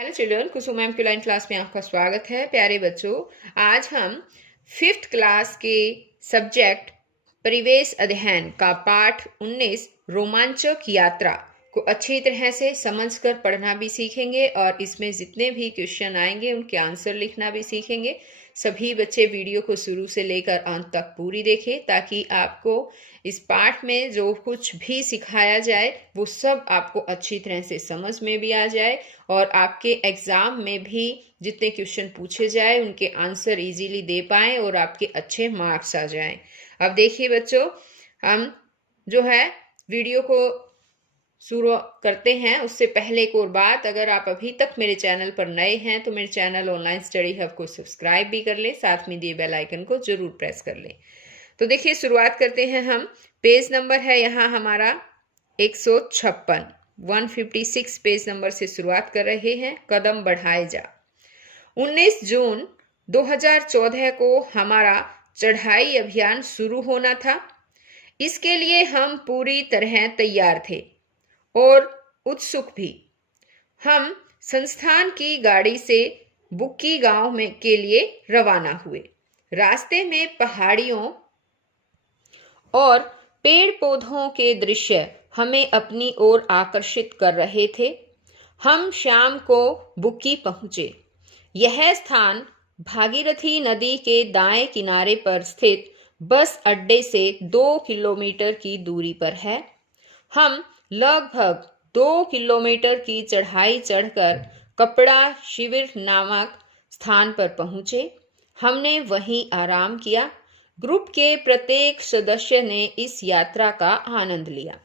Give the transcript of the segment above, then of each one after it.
Hello children, कुसुम ma'am की line class में आपका स्वागत है। प्यारे बच्चों, आज हम 5th क्लास के सब्जेक्ट परिवेश अध्ययन का पाठ 19 रोमांचक यात्रा को अच्छी तरह से समझकर पढ़ना भी सीखेंगे और इसमें जितने भी क्वेश्चन आएंगे उनके आंसर लिखना भी सीखेंगे। सभी बच्चे वीडियो को शुरू से लेकर अंत तक पूरी देखें ताकि आपको इस पाठ में जो कुछ भी सिखाया जाए वो सब आपको अच्छी तरह से समझ में भी आ जाए और आपके एग्जाम में भी जितने क्वेश्चन पूछे जाए उनके आंसर इजीली दे पाएं और आपके अच्छे मार्क्स आ जाएं। अब देखिए बच्चों, हम जो है वीडियो को शुरू करते हैं उससे पहले एक और बात, अगर आप अभी तक मेरे चैनल पर नए हैं तो मेरे चैनल ऑनलाइन स्टडी हब को सब्सक्राइब भी कर लें, साथ में दिए बेल आइकन को जरूर प्रेस कर लें। तो देखिए शुरुआत करते हैं हम। पेज नंबर है यहाँ हमारा 156, 156 पेज नंबर से शुरुआत कर रहे हैं। कदम बढ़ाए जा। 19 जून 2014 को हमारा चढ़ाई अभियान शुरू होना था। इसके लिए हम पूरी तरह तैयार थे और उत्सुक भी। हम संस्थान की गाड़ी से बुक्की गांव में के लिए रवाना हुए। रास्ते में पहाड़ियों और पेड़ पौधों के दृश्य हमें अपनी ओर आकर्षित कर रहे थे। हम शाम को बुक्की पहुंचे। यह स्थान भागीरथी नदी के दाएं किनारे पर स्थित बस अड्डे से 2 किलोमीटर की दूरी पर है। हम लगभग 2 किलोमीटर की चढ़ाई चढ़कर कपड़ा शिविर नामक स्थान पर पहुंचे। हमने वहीं आराम किया। ग्रुप के प्रत्येक सदस्य ने इस यात्रा का आनंद लिया।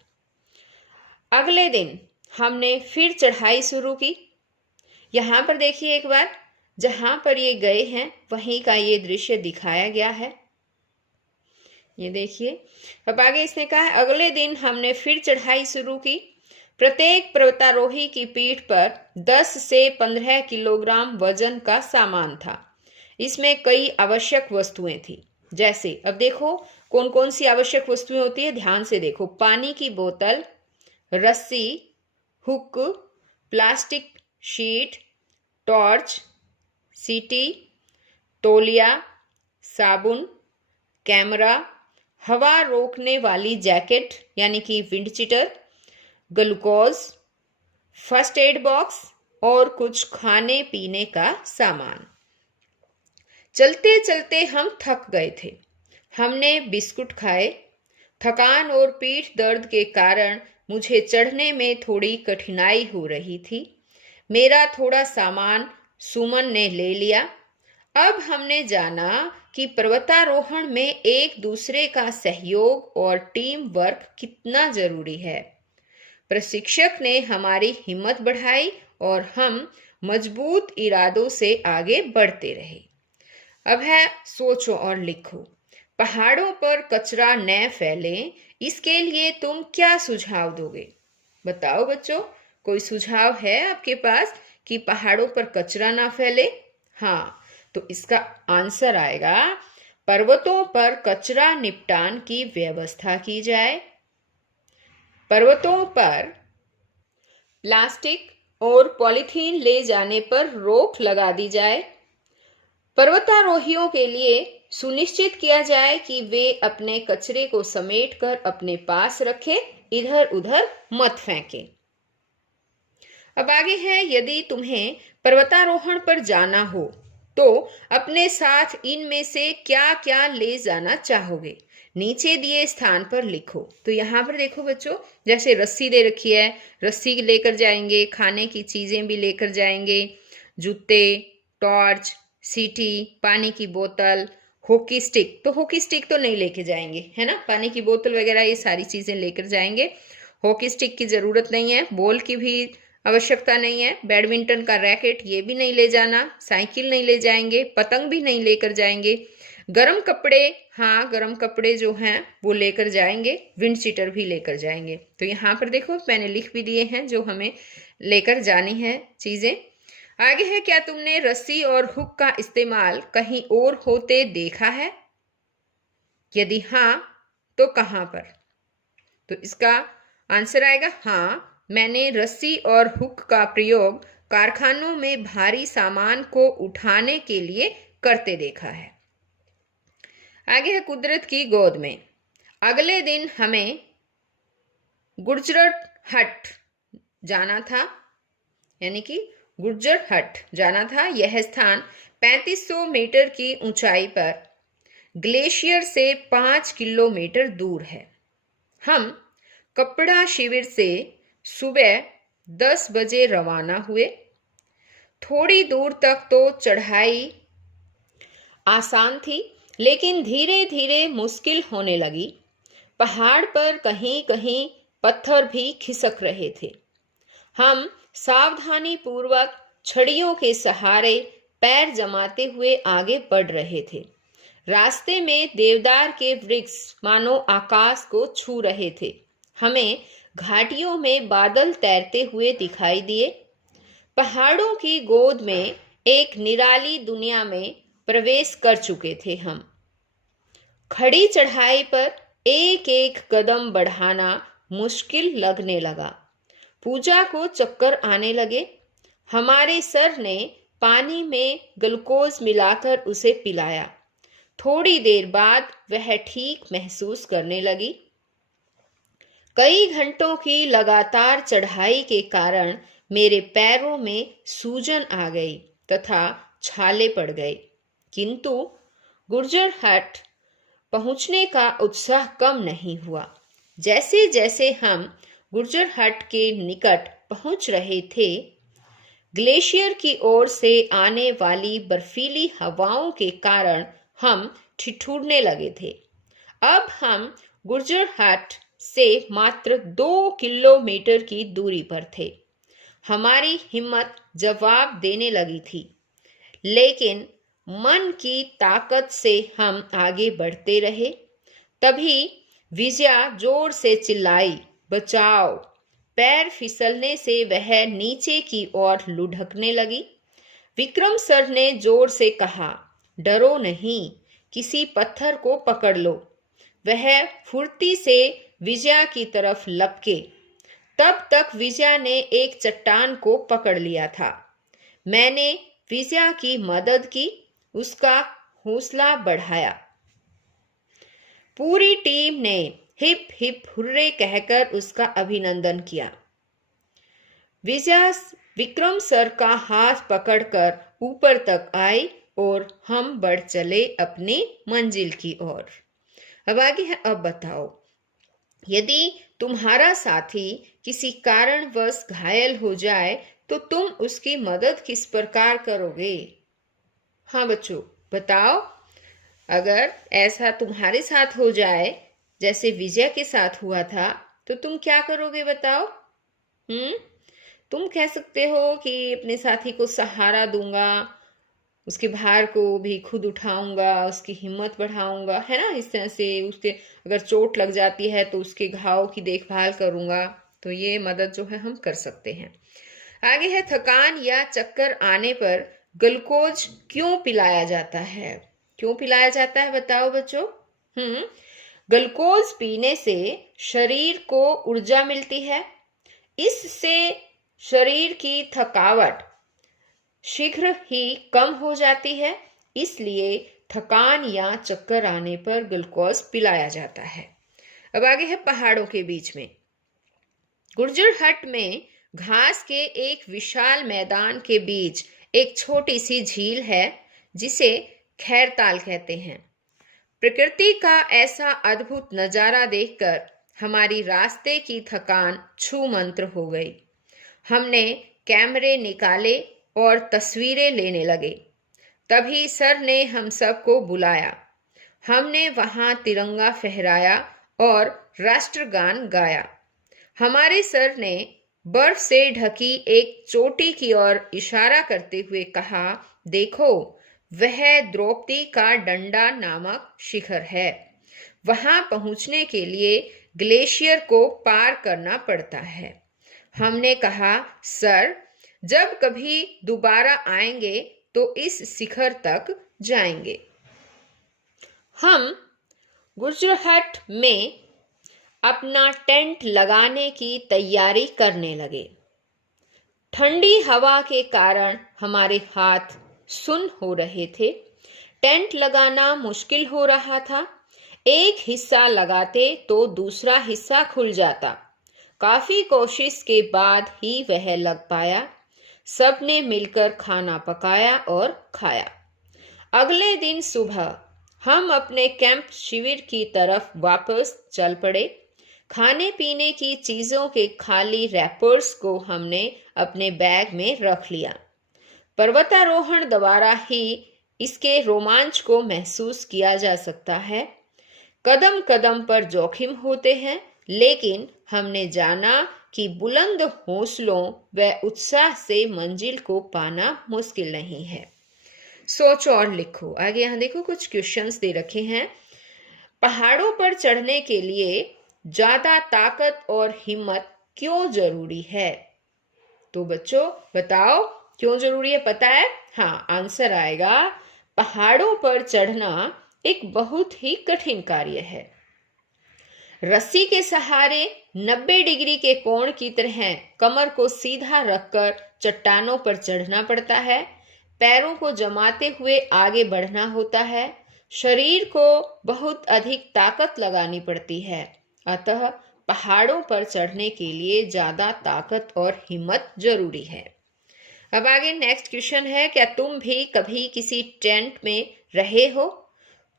अगले दिन हमने फिर चढ़ाई शुरू की। यहाँ पर देखिए एक बार, जहां पर ये गए हैं वहीं का ये दृश्य दिखाया गया है। ये देखिए, अब आगे इसने कहा है अगले दिन हमने फिर चढ़ाई शुरू की। प्रत्येक पर्वतारोही की पीठ पर 10 से 15 किलोग्राम वजन का सामान था। इसमें कई आवश्यक वस्तुएं थी। जैसे अब देखो कौन कौन सी आवश्यक वस्तुएं होती है, ध्यान से देखो। पानी की बोतल, रस्सी, हुक, प्लास्टिक शीट, टॉर्च, सीटी, तौलिया, साबुन, कैमरा, हवा रोकने वाली जैकेट यानी कि wind cheater, glucose, first aid box और कुछ खाने पीने का सामान। चलते चलते हम थक गए थे। हमने बिस्कुट खाए। थकान और पीठ दर्द के कारण मुझे चढ़ने में थोड़ी कठिनाई हो रही थी। मेरा थोड़ा सामान सुमन ने ले लिया। अब हमने जाना कि पर्वतारोहण में एक दूसरे का सहयोग और टीम वर्क कितना जरूरी है। प्रशिक्षक ने हमारी हिम्मत बढ़ाई और हम मजबूत इरादों से आगे बढ़ते रहे। अब है सोचो और लिखो। पहाड़ों पर कचरा न फैले, इसके लिए तुम क्या सुझाव दोगे? बताओ बच्चों, कोई सुझाव है आपके पास कि पहाड़ों पर कचरा ना फैले? हाँ, तो इसका आंसर आएगा पर्वतों पर कचरा निपटान की व्यवस्था की जाए। पर्वतों पर प्लास्टिक और पॉलीथीन ले जाने पर रोक लगा दी जाए। पर्वतारोहियों के लिए सुनिश्चित किया जाए कि वे अपने कचरे को समेटकर अपने पास रखें, इधर उधर मत फेंकें। अब आगे है, यदि तुम्हें पर्वतारोहण पर जाना हो तो अपने साथ इनमें से क्या क्या ले जाना चाहोगे? नीचे दिए स्थान पर लिखो। तो यहाँ पर देखो बच्चों, जैसे रस्सी दे रखी है, रस्सी लेकर जाएंगे, खाने की चीजें भी लेकर जाएंगे, जूते, टॉर्च, सीटी, पानी की बोतल, हॉकी स्टिक। तो हॉकी स्टिक तो नहीं लेके जाएंगे, है ना। पानी की बोतल वगैरह ये सारी चीजें लेकर जाएंगे। हॉकी स्टिक की जरूरत नहीं है, बॉल की भी आवश्यकता नहीं है, बैडमिंटन का रैकेट ये भी नहीं ले जाना, साइकिल नहीं ले जाएंगे, पतंग भी नहीं लेकर जाएंगे। गर्म कपड़े, हाँ गर्म कपड़े जो हैं वो लेकर जाएंगे, विंड चीटर भी लेकर जाएंगे। तो यहाँ पर देखो मैंने लिख भी दिए हैं जो हमें लेकर जानी है चीजें। आगे है, क्या तुमने रस्सी और हुक का इस्तेमाल कहीं और होते देखा है? यदि हाँ तो कहाँ पर? तो इसका आंसर आएगा हाँ, मैंने रस्सी और हुक का प्रयोग कारखानों में भारी सामान को उठाने के लिए करते देखा है। आगे है कुदरत की गोद में। अगले दिन हमें गुर्जर हट जाना था, यानी कि गुर्जर हट जाना था। यह स्थान 3500 मीटर की ऊंचाई पर ग्लेशियर से 5 किलोमीटर दूर है। हम कपड़ा शिविर से सुबह 10 बजे रवाना हुए। थोड़ी दूर तक तो चढ़ाई आसान थी, लेकिन धीरे धीरे मुश्किल होने लगी। पहाड़ पर कहीं कहीं पत्थर भी खिसक रहे थे। हम सावधानी पूर्वक छड़ियों के सहारे पैर जमाते हुए आगे बढ़ रहे थे। रास्ते में देवदार के वृक्ष मानो आकाश को छू रहे थे। हमें घाटियों में बादल तैरते हुए दिखाई दिए। पहाड़ों की गोद में एक निराली दुनिया में प्रवेश कर चुके थे हम। खड़ी चढ़ाई पर एक एक कदम बढ़ाना मुश्किल लगने लगा। पूजा को चक्कर आने लगे। हमारे सर ने पानी में ग्लूकोज मिलाकर उसे पिलाया। थोड़ी देर बाद वह ठीक महसूस करने लगी। कई घंटों की लगातार चढ़ाई के कारण मेरे पैरों में सूजन आ गई तथा छाले पड़ गए, किंतु गुर्जर हट पहुंचने का उत्साह कम नहीं हुआ। जैसे जैसे हम गुर्जर हट के निकट पहुंच रहे थे, ग्लेशियर की ओर से आने वाली बर्फीली हवाओं के कारण हम ठिठुरने लगे थे। अब हम गुर्जर हट से मात्र 2 किलोमीटर की दूरी पर थे। हमारी हिम्मत जवाब देने लगी थी, लेकिन मन की ताकत से हम आगे बढ़ते रहे। तभी विजया जोर से चिल्लाई, बचाओ! पैर फिसलने से वह नीचे की ओर लुढ़कने लगी। विक्रम सर ने जोर से कहा, डरो नहीं, किसी पत्थर को पकड़ लो। वह फुर्ती से विजया की तरफ लपके। तब तक विजया ने एक चट्टान को पकड़ लिया था। मैंने विजया की मदद की, उसका हौसला बढ़ाया। पूरी टीम ने हिप हिप हुर्रे कहकर उसका अभिनंदन किया। विजया विक्रम सर का हाथ पकड़कर ऊपर तक आई और हम बढ़ चले अपने मंजिल की ओर। अब आगे है, अब बताओ, यदि तुम्हारा साथी किसी कारणवश घायल हो जाए तो तुम उसकी मदद किस प्रकार करोगे? हाँ बच्चों, बताओ। अगर ऐसा तुम्हारे साथ हो जाए जैसे विजय के साथ हुआ था, तो तुम क्या करोगे बताओ? तुम कह सकते हो कि अपने साथी को सहारा दूंगा, उसके भार को भी खुद उठाऊंगा, उसकी हिम्मत बढ़ाऊंगा, है ना। इस तरह से उसके अगर चोट लग जाती है तो उसके घाव की देखभाल करूंगा। तो ये मदद जो है हम कर सकते हैं। आगे है, थकान या चक्कर आने पर ग्लूकोज क्यों पिलाया जाता है? क्यों पिलाया जाता है बताओ बच्चों? ग्लूकोज पीने से शरीर को ऊर्जा मिलती है। इससे शरीर की थकावट शीघ्र ही कम हो जाती है, इसलिए थकान या चक्कर आने पर ग्लूकोज पिलाया जाता है। अब आगे है, पहाड़ों के बीच में। गुर्जर हट में घास के एक विशाल मैदान के बीच एक छोटी सी झील है जिसे खैरताल कहते हैं। प्रकृति का ऐसा अद्भुत नजारा देखकर हमारी रास्ते की थकान छू मंत्र हो गई। हमने कैमरे निकाले और तस्वीरें लेने लगे। तभी सर ने हम सबको बुलाया। हमने वहां तिरंगा फहराया और राष्ट्रगान गाया। हमारे सर ने बर्फ से ढकी एक चोटी की ओर इशारा करते हुए कहा, देखो, वह द्रौपदी का डंडा नामक शिखर है। वहां पहुंचने के लिए ग्लेशियर को पार करना पड़ता है। हमने कहा, सर, जब कभी दोबारा आएंगे तो इस शिखर तक जाएंगे। हम गुजरात में अपना टेंट लगाने की तैयारी करने लगे। ठंडी हवा के कारण हमारे हाथ सुन्न हो रहे थे। टेंट लगाना मुश्किल हो रहा था। एक हिस्सा लगाते तो दूसरा हिस्सा खुल जाता। काफी कोशिश के बाद ही वह लग पाया। सबने मिलकर खाना पकाया और खाया। अगले दिन सुबह हम अपने कैंप शिविर की तरफ वापस चल पड़े। खाने पीने की चीजों के खाली रैपर्स को हमने अपने बैग में रख लिया। पर्वतारोहण द्वारा ही इसके रोमांच को महसूस किया जा सकता है। कदम कदम पर जोखिम होते हैं, लेकिन हमने जाना कि बुलंद हौसलों व उत्साह से मंजिल को पाना मुश्किल नहीं है। सोचो और लिखो। आगे यहाँ देखो कुछ क्वेश्चंस दे रखे हैं। पहाड़ों पर चढ़ने के लिए ज्यादा ताकत और हिम्मत क्यों जरूरी है? तो बच्चों बताओ क्यों जरूरी है, पता है? हाँ, आंसर आएगा पहाड़ों पर चढ़ना एक बहुत ही कठिन कार्य है। रस्सी के सहारे 90 डिग्री के कोण की तरह कमर को सीधा रखकर चट्टानों पर चढ़ना पड़ता है। पैरों को जमाते हुए आगे बढ़ना होता है। शरीर को बहुत अधिक ताकत लगानी पड़ती है। अतः पहाड़ों पर चढ़ने के लिए ज्यादा ताकत और हिम्मत जरूरी है। अब आगे नेक्स्ट क्वेश्चन है, क्या तुम भी कभी किसी टेंट में रहे हो?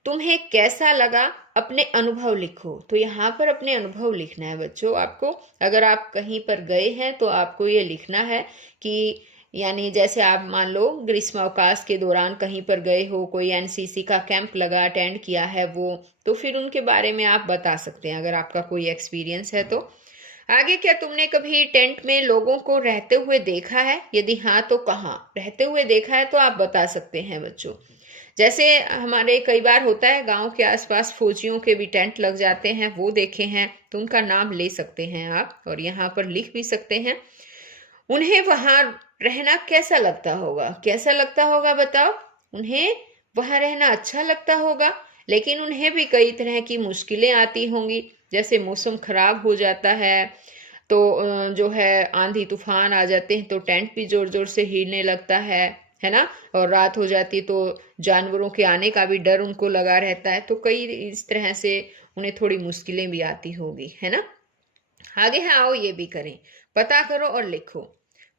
तुम्हें कैसा लगा? अपने अनुभव लिखो। तो यहाँ पर अपने अनुभव लिखना है बच्चों आपको। अगर आप कहीं पर गए हैं तो आपको ये लिखना है कि यानी जैसे आप मान लो ग्रीष्मावकाश के दौरान कहीं पर गए हो, कोई एनसीसी का कैंप लगा, अटेंड किया है वो, तो फिर उनके बारे में आप बता सकते हैं अगर आपका कोई एक्सपीरियंस है तो। आगे, क्या तुमने कभी टेंट में लोगों को रहते हुए देखा है? यदि हाँ तो कहाँ रहते हुए देखा है तो आप बता सकते हैं बच्चों। जैसे हमारे कई बार होता है गांव के आसपास फौजियों के भी टेंट लग जाते हैं, वो देखे हैं, तो उनका नाम ले सकते हैं आप और यहाँ पर लिख भी सकते हैं। उन्हें वहां रहना कैसा लगता होगा? कैसा लगता होगा बताओ? उन्हें वहां रहना अच्छा लगता होगा, लेकिन उन्हें भी कई तरह की मुश्किलें आती होंगी। जैसे मौसम खराब हो जाता है तो जो है आंधी तूफान आ जाते हैं तो टेंट भी जोर जोर से हिलने लगता है ना? और रात हो जाती तो जानवरों के आने का भी डर उनको लगा रहता है। तो कई इस तरह से उन्हें थोड़ी मुश्किलें भी आती होगी, है ना? आगे है, आओ ये भी करें। पता करो और लिखो।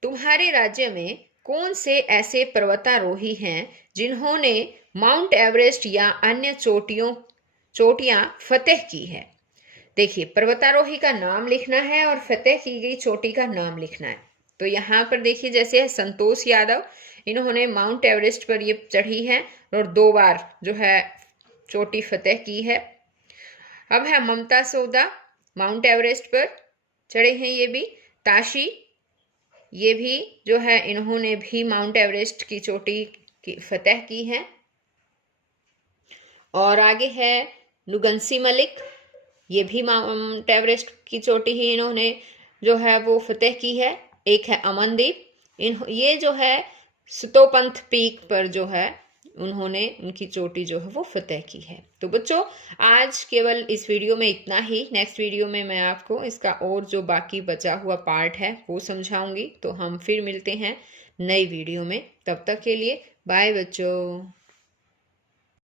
तुम्हारे राज्य में कौन से ऐसे पर्वतारोही हैं जिन्होंने माउंट एवरेस्ट या अन्य चोटियां फतेह की है? देखिए, पर्वतारोही का नाम लिखना है और फतेह की गई चोटी का नाम लिखना है। तो यहाँ पर देखिए, जैसे है संतोष यादव, इन्होंने माउंट एवरेस्ट पर ये चढ़ी है और 2 बार जो है चोटी फतेह की है। अब है ममता सोदा, माउंट एवरेस्ट पर चढ़े हैं ये भी। ताशी, ये भी जो है इन्होंने भी माउंट एवरेस्ट की चोटी की फतेह की है। और आगे है नुगंसी मलिक, ये भी माउंट एवरेस्ट की चोटी ही इन्होंने जो है वो फतेह की है। एक है अमनदीप, ये जो है सुतोपंथ पीक पर जो है उन्होंने उनकी चोटी जो है वो फतेह की है। तो बच्चों आज केवल इस वीडियो में इतना ही। नेक्स्ट वीडियो में मैं आपको इसका और जो बाकी बचा हुआ पार्ट है वो समझाऊंगी। तो हम फिर मिलते हैं नई वीडियो में। तब तक के लिए बाय बच्चों।